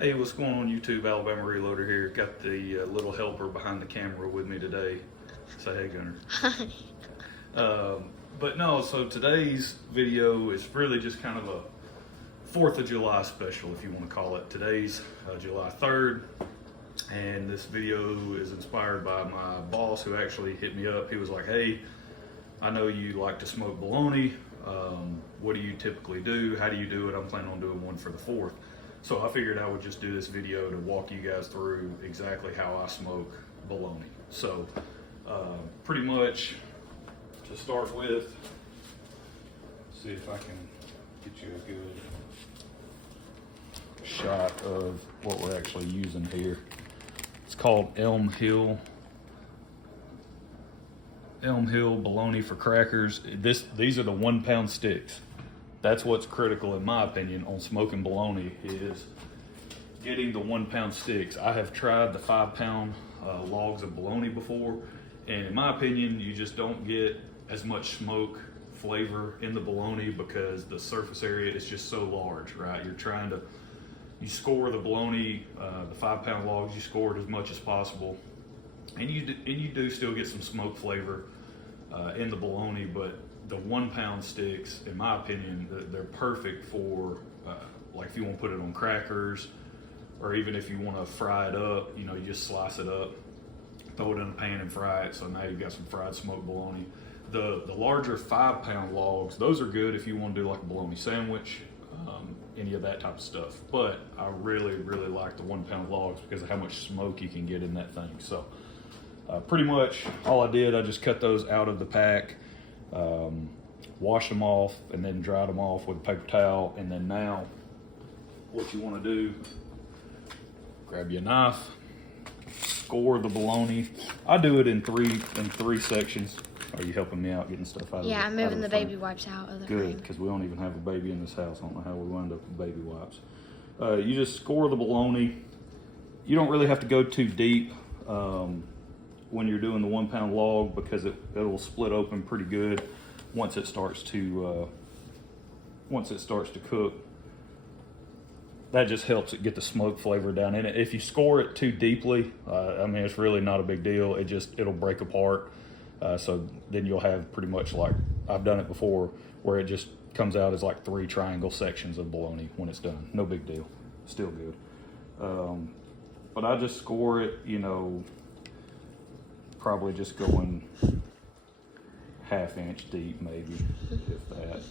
Hey, what's going on YouTube? Alabama Reloader here. Got the little helper behind the camera with me today. Say hey, Gunner. Hi. But no, so today's video is really just kind of a 4th of July special, if you want to call it. Today's July 3rd, and this video is inspired by my boss who actually hit me up. He was like, hey, I know you like to smoke bologna. What do you typically do? How do you do it? I'm planning on doing one for the 4th. So I figured I would just do this video to walk you guys through exactly how I smoke bologna. So pretty much to start with, see if I can get you a good shot of what we're actually using here. It's called Elm Hill bologna for crackers. These are the 1 pound sticks. That's what's critical, in my opinion, on smoking bologna, is getting the 1 pound sticks. I have tried the 5 pound logs of bologna before, and in my opinion, you just don't get as much smoke flavor in the bologna because the surface area is just so large, right? You score the bologna, the 5 pound logs, you score it as much as possible, and you do still get some smoke flavor in the bologna, but the 1 pound sticks, in my opinion, they're perfect for like if you want to put it on crackers, or even if you want to fry it up, you just slice it up, throw it in a pan and fry it. So now you've got some fried smoked bologna. The larger 5 pound logs, those are good if you want to do like a bologna sandwich, any of that type of stuff. But I really like the 1 pound logs because of how much smoke you can get in that thing. So pretty much all I did, I just cut those out of the pack, wash them off, and then dried them off with a paper towel. And then now what you want to do, grab your knife, score the bologna. I do it in three sections. Are you helping me out getting stuff out of Yeah, I'm moving the frame? baby wipes out of the Good, frame. because we don't even have a baby in this house. I don't know how we wound up with baby wipes. You just score the bologna. You don't really have to go too deep when you're doing the 1 pound log, because it'll split open pretty good once it starts to cook. That just helps it get the smoke flavor down in it. If you score it too deeply, I mean, it's really not a big deal. It'll break apart. So then you'll have pretty much, like I've done it before, where it just comes out as like 3 triangle sections of bologna when it's done. No big deal, still good. But I just score it, probably just going 1/2 inch deep, maybe, if that.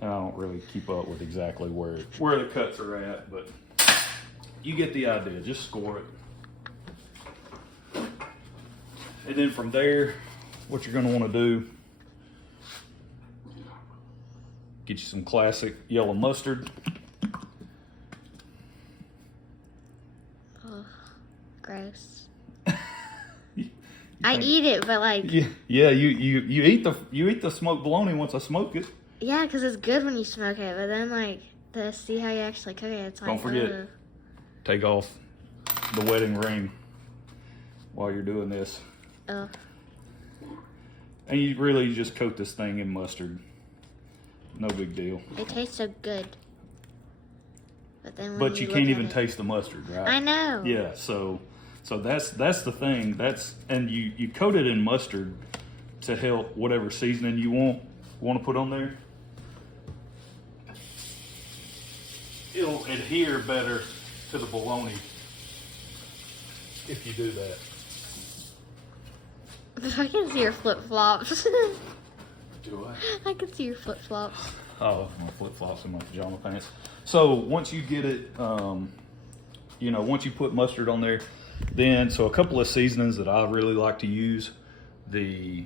And I don't really keep up with exactly where the cuts are at, but you get the idea. Just score it. And then from there, what you're gonna wanna do, get you some classic yellow mustard. Oh, gross. I eat it, but like... Yeah, you eat the smoked bologna once I smoke it. Yeah, because it's good when you smoke it, but then like, to see how you actually cook it, it's like... Don't forget, take off the wedding ring while you're doing this. Oh. And you really just coat this thing in mustard. No big deal. It tastes so good. But then when But you can't even taste the mustard, right? I know. Yeah, so that's the thing. And you coat it in mustard to help whatever seasoning you want to put on there. It'll adhere better to the bologna if you do that. I can see your flip-flops. Do I can see your flip-flops. Oh, my flip-flops and my pajama pants. So once you get it, once you put mustard on there, then, so a couple of seasonings that I really like to use, the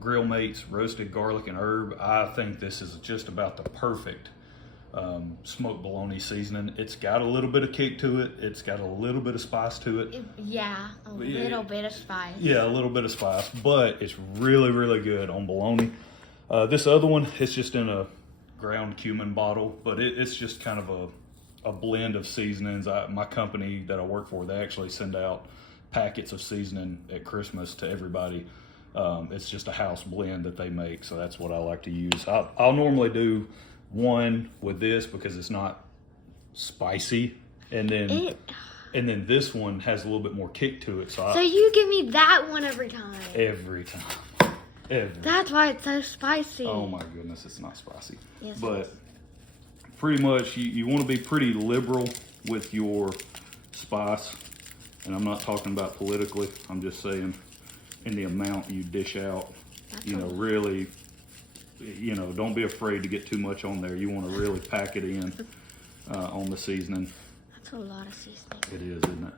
Grill Mates roasted garlic and herb. I think this is just about the perfect smoked bologna seasoning. It's got a little bit of kick to it. It's got a little bit of spice to it. Yeah, a little bit of spice. Yeah, a little bit of spice, but it's really good on bologna. This other one, it's just in a ground cumin bottle, but it's just kind of a blend of seasonings. My company that I work for, they actually send out packets of seasoning at Christmas to everybody. It's just a house blend that they make, so that's what I like to use. I'll normally do one with this because it's not spicy, And then this one has a little bit more kick to it. So you give me that one every time. Every time. That's why it's so spicy. Oh my goodness, it's not spicy. Yes, but pretty much you want to be pretty liberal with your spice. And I'm not talking about politically. I'm just saying in the amount you dish out. Really, don't be afraid to get too much on there. You want to really pack it in on the seasoning. That's a lot of seasoning. It is, isn't it?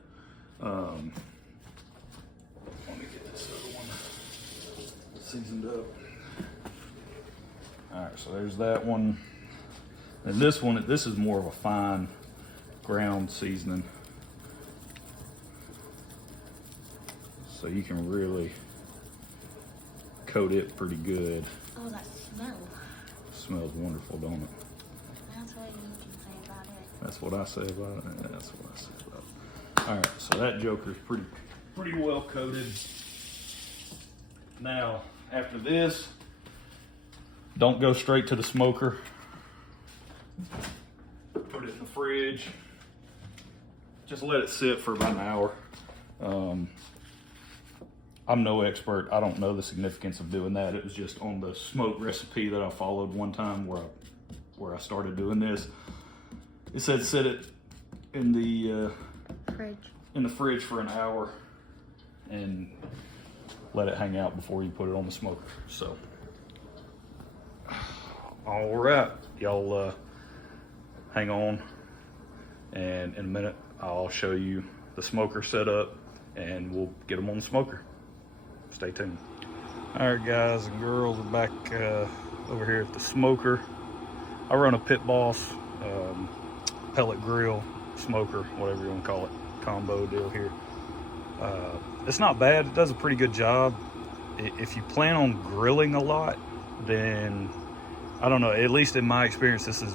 Let me get this other one seasoned up. All right, so there's that one. And this one, this is more of a fine ground seasoning. So you can really coat it pretty good. Oh, that smell. Smells wonderful, don't it? That's what you can say about it. That's what I say about it. Yeah, that's what I say about it. All right, so that joker's pretty well coated. Now, after this, don't go straight to the smoker. Put it in the fridge. Just let it sit for about an hour. I'm no expert. I don't know the significance of doing that. It was just on the smoke recipe that I followed one time where I started doing this. It said set it in the fridge for an hour and let it hang out before you put it on the smoker. So, all right, y'all hang on, and in a minute I'll show you the smoker setup and we'll get them on the smoker. Stay tuned. All right, guys and girls, we're back over here at the smoker. I run a Pit Boss pellet grill smoker, whatever you want to call it, combo deal here. It's not bad. It does a pretty good job. If you plan on grilling a lot, then I don't know, at least in my experience, this is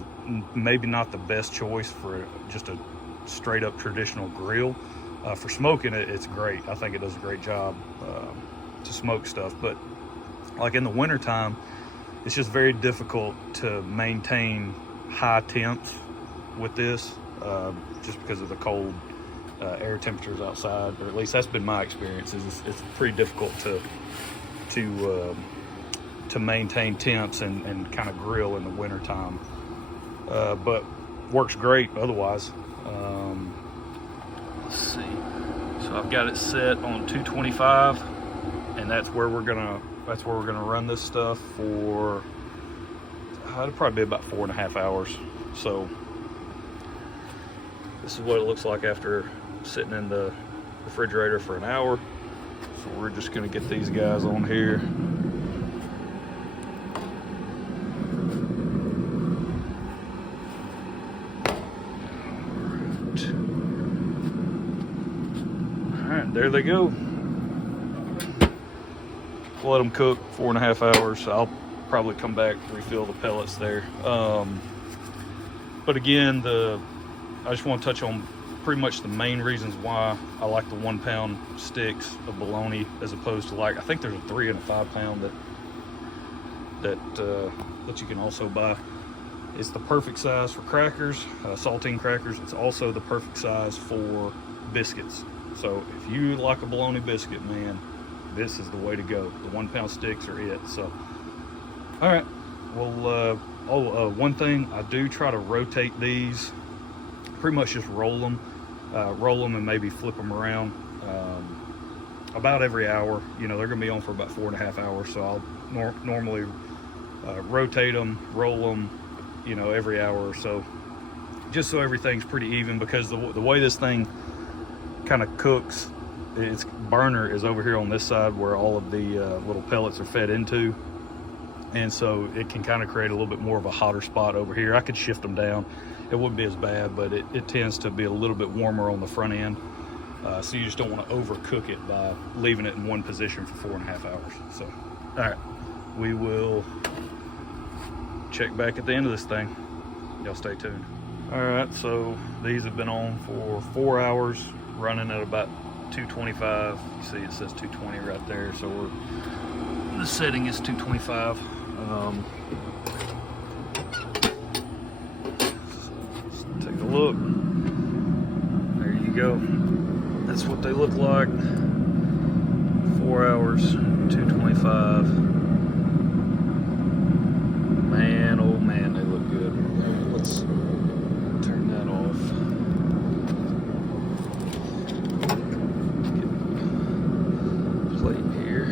maybe not the best choice for just a straight up traditional grill. For smoking it, it's great. I think it does a great job to smoke stuff. But like in the wintertime, it's just very difficult to maintain high temps with this just because of the cold air temperatures outside, or at least that's been my experience. It's pretty difficult to maintain temps and kind of grill in the wintertime. But works great otherwise. Let's see. So I've got it set on 225, and that's where we're gonna run this stuff for. It'll probably be about 4.5 hours. So this is what it looks like after sitting in the refrigerator for an hour. So we're just gonna get these guys on here. There they go. We'll let them cook 4.5 hours. I'll probably come back, refill the pellets there. But again, I just want to touch on pretty much the main reasons why I like the 1 pound sticks of bologna as opposed to, like, I think there's a 3 and a 5 pound that you can also buy. It's the perfect size for crackers, saltine crackers. It's also the perfect size for biscuits. So if you like a bologna biscuit, man, this is the way to go. The 1 pound sticks are it. So, all right. Well, one thing, I do try to rotate these. Pretty much just roll them and maybe flip them around about every hour. You know, they're gonna be on for about 4.5 hours. So I'll normally rotate them, roll them, you know, every hour or so, just so everything's pretty even, because the way this thing kind of cooks, its burner is over here on this side where all of the little pellets are fed into, and so it can kind of create a little bit more of a hotter spot over here. I could shift them down, it wouldn't be as bad, but it tends to be a little bit warmer on the front end, so you just don't want to overcook it by leaving it in one position for 4.5 hours. So, all right, we will check back at the end of this thing. Y'all stay tuned. All right, so these have been on for 4 hours, running at about 225. You see it says 220 right there, so the setting is 225. So let's take a look. you go. That's what they look like. 4 hours, 225. Man, oh man, they look good. Alright, let's turn that off. Get the plate here.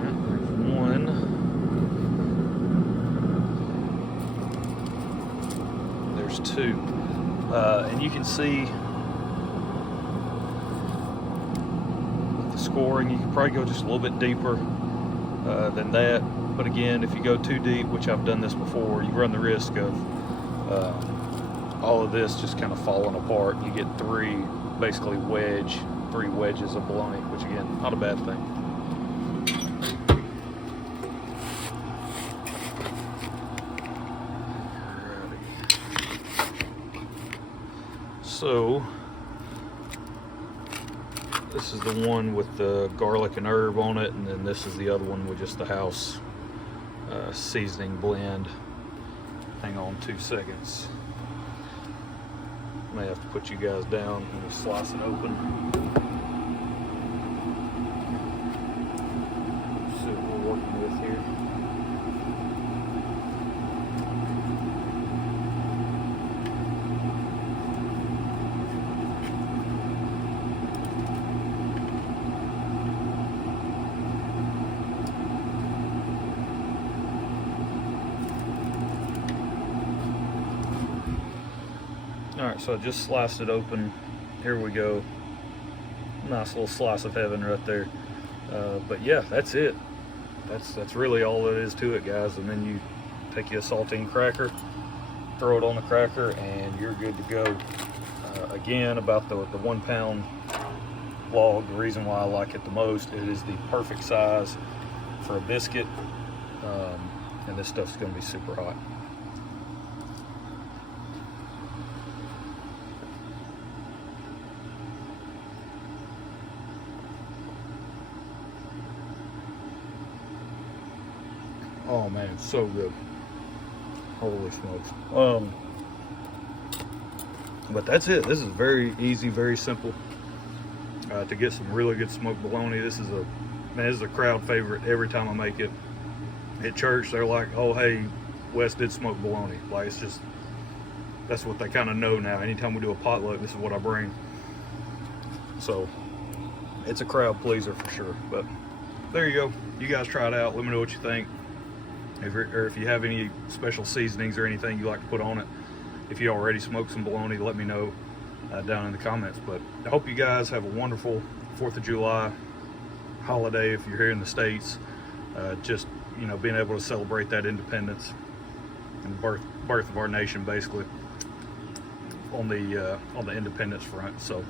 Alright, there's one. There's two. And you can see the scoring. You can probably go just a little bit deeper than that, but again, if you go too deep, which I've done this before, you run the risk of all of this just kind of falling apart. You get basically three wedges of bologna, which again, not a bad thing. So this is the one with the garlic and herb on it, and then this is the other one with just the house seasoning blend. Hang on 2 seconds. May have to put you guys down and slice it open. See what we're working with here. Alright, so I just sliced it open. Here we go. Nice little slice of heaven right there. But yeah, that's it. That's really all there is to it, guys. And then you take your saltine cracker, throw it on the cracker, and you're good to go. Again, about the 1 pound log, the reason why I like it the most, it is the perfect size for a biscuit. And this stuff's gonna be super hot. Oh man, it's so good. Holy smokes. But that's it. This is very easy, very simple. To get some really good smoked bologna. This is a crowd favorite every time I make it. At church, they're like, oh hey, Wes did smoked bologna. Like, it's just, that's what they kind of know now. Anytime we do a potluck, this is what I bring. So it's a crowd pleaser for sure. But there you go. You guys try it out. Let me know what you think. If you have any special seasonings or anything you like to put on it. If you already smoked some bologna, let me know down in the comments. But I hope you guys have a wonderful 4th of July holiday if you're here in the States. Just, you know, being able to celebrate that independence and the birth of our nation, basically, on the independence front. So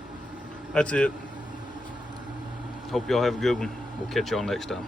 that's it. Hope y'all have a good one. We'll catch y'all next time.